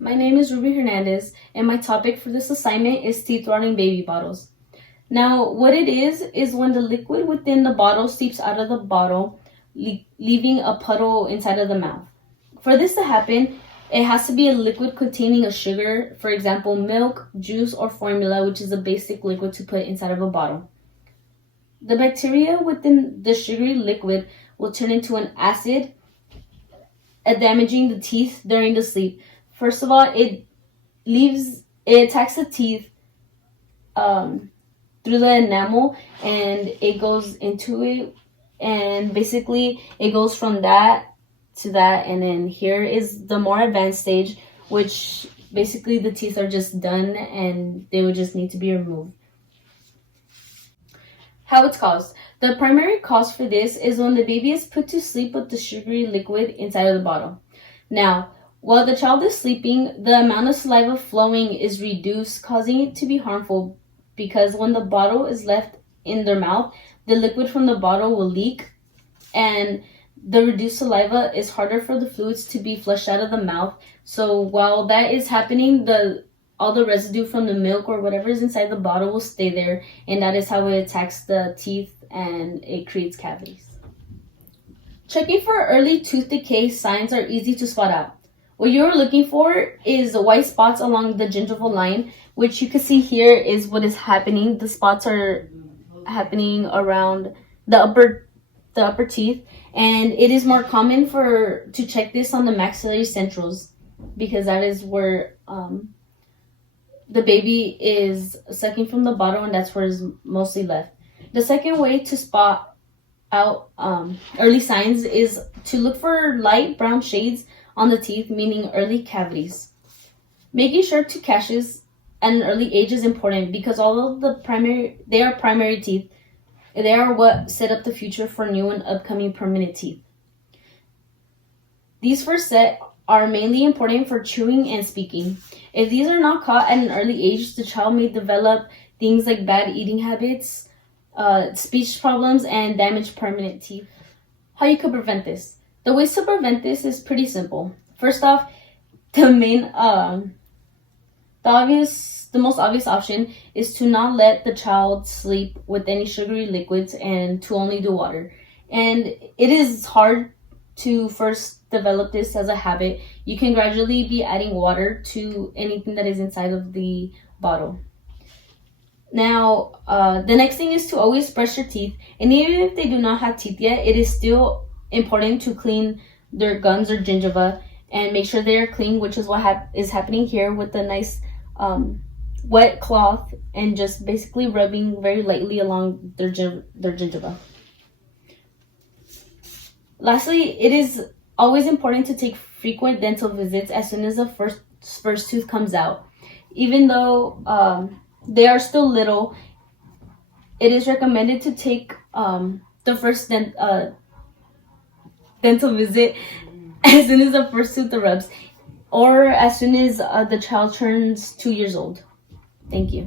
My name is Ruby Hernandez, and my topic for this assignment is teeth rotting baby bottles. Now, what it is when the liquid within the bottle seeps out of the bottle, leaving a puddle inside of the mouth. For this to happen, it has to be a liquid containing a sugar, for example, milk, juice, or formula, which is a basic liquid to put inside of a bottle. The bacteria within the sugary liquid will turn into an acid, damaging the teeth during the sleep. First of all, it attacks the teeth through the enamel, and it goes into it, and basically it goes from that to that, and then here is the more advanced stage, which basically the teeth are just done and they would just need to be removed. How it's caused. The primary cause for this is when the baby is put to sleep with the sugary liquid inside of the bottle. Now, while the child is sleeping, the amount of saliva flowing is reduced, causing it to be harmful because when the bottle is left in their mouth, the liquid from the bottle will leak, and the reduced saliva is harder for the fluids to be flushed out of the mouth. So while that is happening, all the residue from the milk or whatever is inside the bottle will stay there, and that is how it attacks the teeth and it creates cavities. Checking for early tooth decay signs are easy to spot out. What you're looking for is white spots along the gingival line, which you can see here is what is happening. The spots are happening around the upper teeth, and it is more common to check this on the maxillary centrals because that is where the baby is sucking from the bottle, and that's where it's mostly left. The second way to spot out early signs is to look for light brown shades on the teeth, meaning early cavities. Making sure to catch this at an early age is important because although they are primary teeth, they are what set up the future for new and upcoming permanent teeth. These first set are mainly important for chewing and speaking. If these are not caught at an early age, the child may develop things like bad eating habits, speech problems, and damaged permanent teeth. How you could prevent this? The ways to prevent this is pretty simple. First off, the most obvious option is to not let the child sleep with any sugary liquids and to only do water. And it is hard to first develop this as a habit. You can gradually be adding water to anything that is inside of the bottle. Now, the next thing is to always brush your teeth. And even if they do not have teeth yet, it is still important to clean their gums or gingiva and make sure they are clean, which is what is happening here with a nice wet cloth and just basically rubbing very lightly along their gingiva. Lastly, it is always important to take frequent dental visits as soon as the first tooth comes out. Even though they are still little, it is recommended to take the first dental visit as soon as the first tooth erupts or as soon as the child turns 2 years old. Thank you.